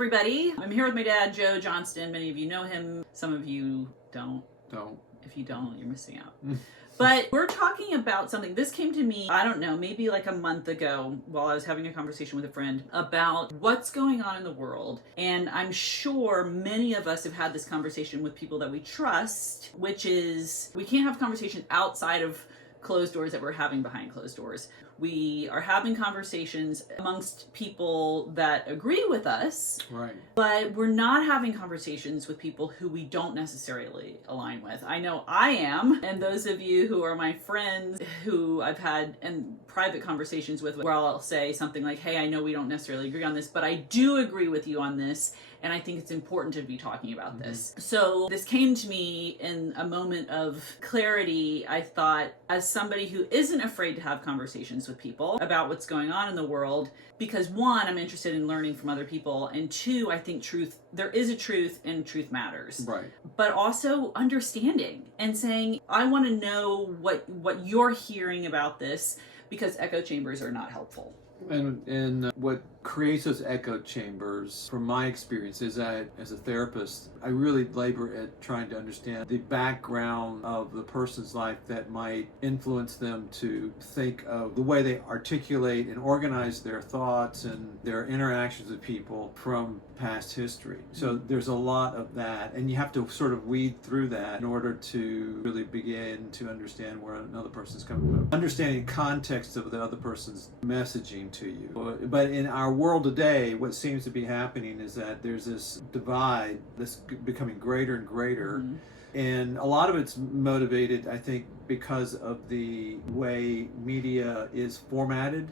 everybody. I'm here with my dad, Joe Johnston. Many of you know him. Some of you don't. If you don't, you're missing out. But we're talking about something. This came to me, I don't know, maybe like a month ago while I was having a conversation with a friend about what's going on in the world. And I'm sure many of us have had this conversation with people that we trust, which is we can't have conversations outside of closed doors that we're having behind closed doors. We are having conversations amongst people that agree with us, right? But we're not having conversations with people who we don't necessarily align with. I know I am, and those of you who are my friends who I've had private conversations with where I'll say something like, hey, I know we don't necessarily agree on this, but I do agree with you on this, and I think it's important to be talking about this. So this came to me in a moment of clarity. I thought, as somebody who isn't afraid to have conversations with people about what's going on in the world, because one, I'm interested in learning from other people, and two, I think there is a truth and truth matters. Right. But also understanding and saying, I want to know what you're hearing about this, because echo chambers are not helpful. And what creates those echo chambers, from my experience, is that as a therapist, I really labor at trying to understand the background of the person's life that might influence them to think of the way they articulate and organize their thoughts and their interactions with people from past history. So there's a lot of that, and you have to sort of weed through that in order to really begin to understand where another person's coming from. Understanding context of the other person's messaging to you. But in our world today, what seems to be happening is that there's this divide that's becoming greater and greater. And a lot of it's motivated, I think, because of the way media is formatted.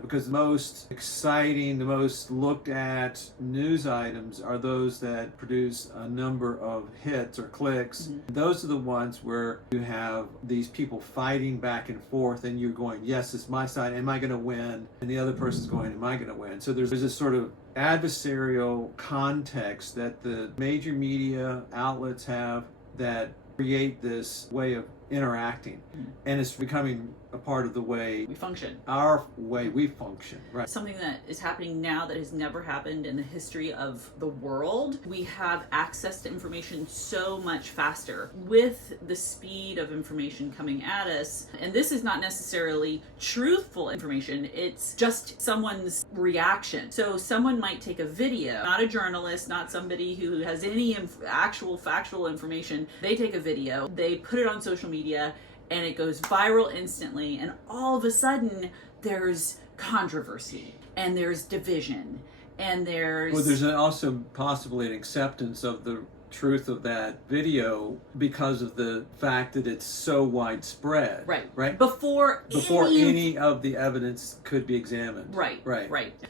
Because the most exciting, the most looked at news items are those that produce a number of hits or clicks. Those are the ones where you have these people fighting back and forth, and you're going, yes, it's my side, am I going to win? And the other person's going, am I going to win? So there's this sort of adversarial context that the major media outlets have that create this way of interacting, and it's becoming a part of the way we function, our way we function. Right. Something that is happening now that has never happened in the history of the world. We have access to information so much faster with the speed of information coming at us. And this is not necessarily truthful information. It's just someone's reaction. So someone might take a video, not a journalist, not somebody who has any actual factual information. They take a video, they put it on social media, and it goes viral instantly, and all of a sudden there's controversy and there's division and there's also possibly an acceptance of the truth of that video because of the fact that it's so widespread. Right. Before any of the evidence could be examined. Right.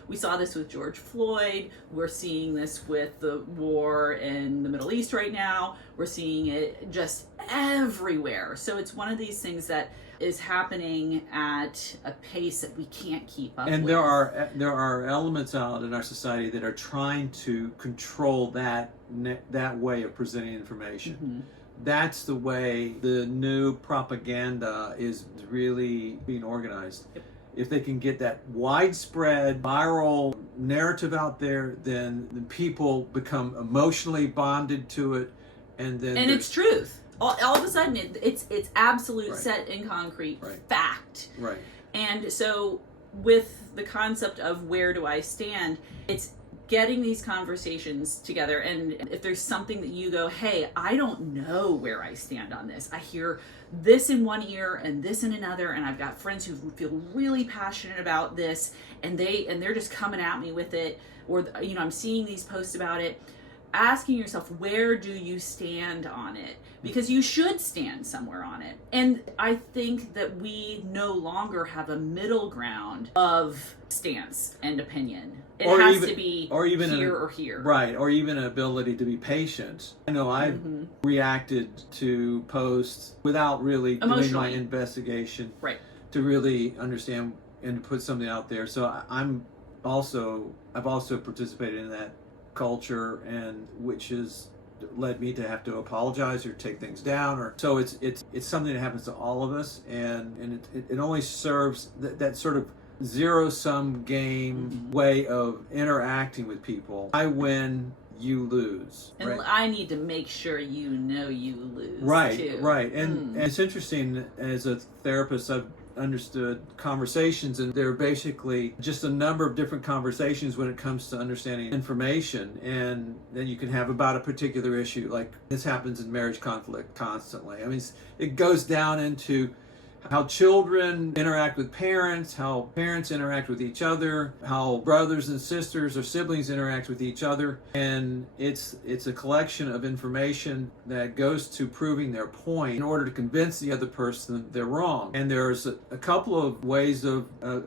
We saw this with George Floyd. We're seeing this with the war in the Middle East right now. We're seeing it just everywhere. So it's one of these things that is happening at a pace that we can't keep up and with. there are elements out in our society that are trying to control that way of presenting information. That's the way the new propaganda is really being organized. If they can get that widespread viral narrative out there, then people become emotionally bonded to it, and it's truth. All of a sudden, it's absolute, set in concrete fact. Right. And so with the concept of where do I stand, it's getting these conversations together. And if there's something that you go, hey, I don't know where I stand on this. I hear this in one ear and this in another, and I've got friends who feel really passionate about this, and they're just coming at me with it, or I'm seeing these posts about it. Asking yourself, where do you stand on it? Because you should stand somewhere on it. And I think that we no longer have a middle ground of stance and opinion. It has to be here or here. Right, or even an ability to be patient. I know I've reacted to posts without really doing my investigation to really understand and to put something out there. So I've also participated in that culture, and which has led me to have to apologize or take things down, or so it's something that happens to all of us, and it only serves that sort of zero-sum game way of interacting with people. I win, you lose. And right? I need to make sure you know you lose. Right, too. right. And it's interesting, as a therapist, I've understood conversations, and they're basically just a number of different conversations when it comes to understanding information. And then you can have about a particular issue. Like, this happens in marriage conflict constantly. I mean, it goes down into how children interact with parents, how parents interact with each other, how brothers and sisters or siblings interact with each other. And it's a collection of information that goes to proving their point in order to convince the other person they're wrong. And there's a couple of ways of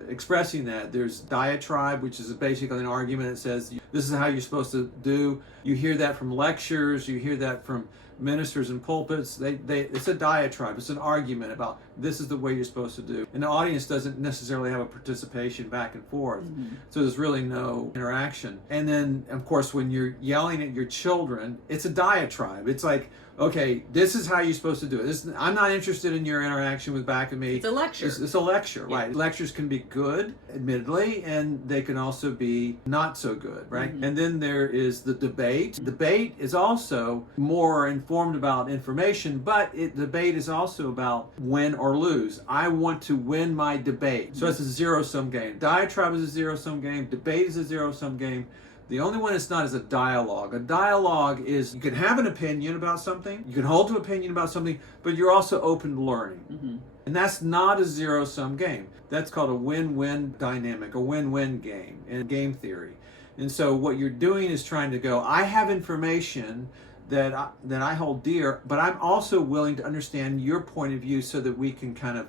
expressing that. There's diatribe, which is basically an argument that says, this is how you're supposed to do. You hear that from lectures, you hear that from ministers in pulpits. It's a diatribe. It's an argument about this is the way you're supposed to do. And the audience doesn't necessarily have a participation back and forth. So there's really no interaction. And then, of course, when you're yelling at your children, it's a diatribe. It's like, okay, this is how you're supposed to do it. I'm not interested in your interaction with back of me. It's a lecture. It's a lecture, right? Lectures can be good, admittedly, and they can also be not so good, right? And then there is the debate. Debate is also more informed about information, but debate is also about win or lose. I want to win my debate. So it's a zero-sum game. Diatribe is a zero-sum game. Debate is a zero-sum game. The only one it's not is a dialogue. A dialogue is, you can have an opinion about something, you can hold to opinion about something, but you're also open to learning. And that's not a zero-sum game. That's called a win-win dynamic, a win-win game in game theory. And so what you're doing is trying to go, I have information that I hold dear, but I'm also willing to understand your point of view so that we can kind of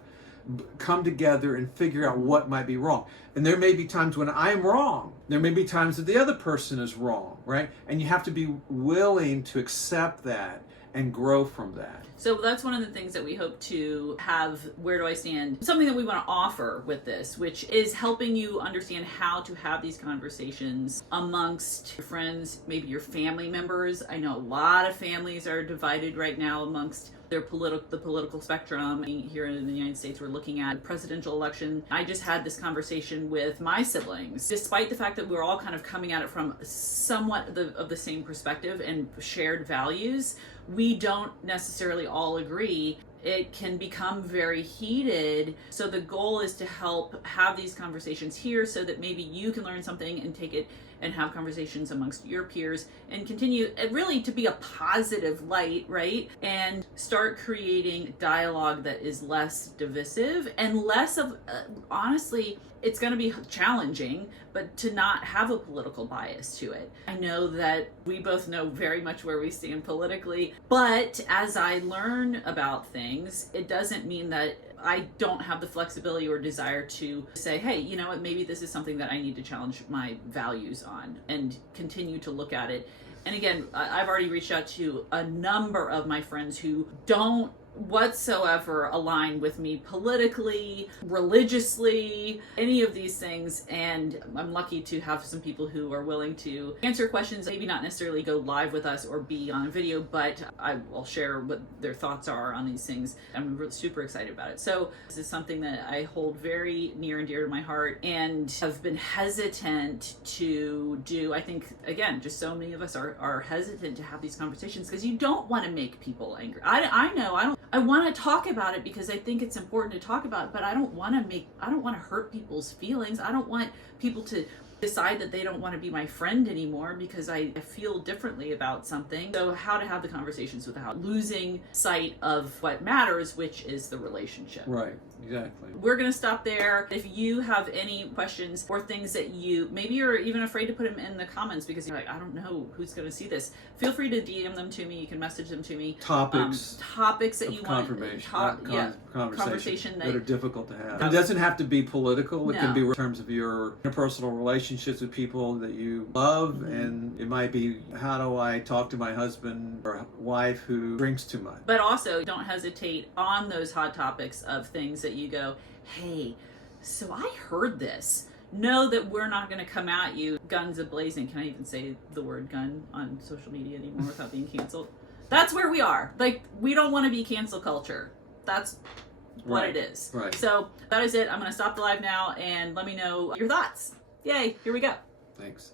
come together and figure out what might be wrong. And there may be times when I'm wrong. There may be times that the other person is wrong, right? And you have to be willing to accept that and grow from that. So that's one of the things that we hope to have, Where Do I Stand? Something that we want to offer with this, which is helping you understand how to have these conversations amongst your friends, maybe your family members. I know a lot of families are divided right now amongst the political spectrum. Here in the United States, we're looking at a presidential election. I just had this conversation with my siblings. Despite the fact that we're all kind of coming at it from somewhat of the same perspective and shared values, we don't necessarily all agree. It can become very heated. So the goal is to help have these conversations here so that maybe you can learn something and take it and have conversations amongst your peers and continue really to be a positive light, right? And start creating dialogue that is less divisive and less of, honestly, it's going to be challenging, but to not have a political bias to it. I know that we both know very much where we stand politically, but as I learn about things, it doesn't mean that I don't have the flexibility or desire to say, hey, you know what, maybe this is something that I need to challenge my values on and continue to look at it. And again, I've already reached out to a number of my friends who don't whatsoever align with me politically, religiously, any of these things. And I'm lucky to have some people who are willing to answer questions, maybe not necessarily go live with us or be on video, but I will share what their thoughts are on these things. I'm super excited about it. So this is something that I hold very near and dear to my heart and have been hesitant to do. I think, again, just so many of us are hesitant to have these conversations because you don't want to make people angry. I want to talk about it because I think it's important to talk about it, but I don't want to hurt people's feelings. I don't want people to decide that they don't want to be my friend anymore because I feel differently about something. So how to have the conversations without losing sight of what matters, which is the relationship. Right, exactly. We're going to stop there. If you have any questions or things that maybe you're even afraid to put them in the comments because you're like, I don't know who's going to see this. Feel free to DM them to me. You can message them to me. Topics that you want. Conversation that are difficult to have. It doesn't have to be political. It can be in terms of your interpersonal relationships with people that you love, and it might be, how do I talk to my husband or wife who drinks too much? But also, don't hesitate on those hot topics of things that you go, hey, so I heard this. Know that we're not going to come at you guns a-blazing. Can I even say the word gun on social media anymore without being canceled? That's where we are. Like, we don't want to be cancel culture. That's what Right. it is. Right. So that is it. I'm going to stop the live now and let me know your thoughts. Yay, here we go. Thanks.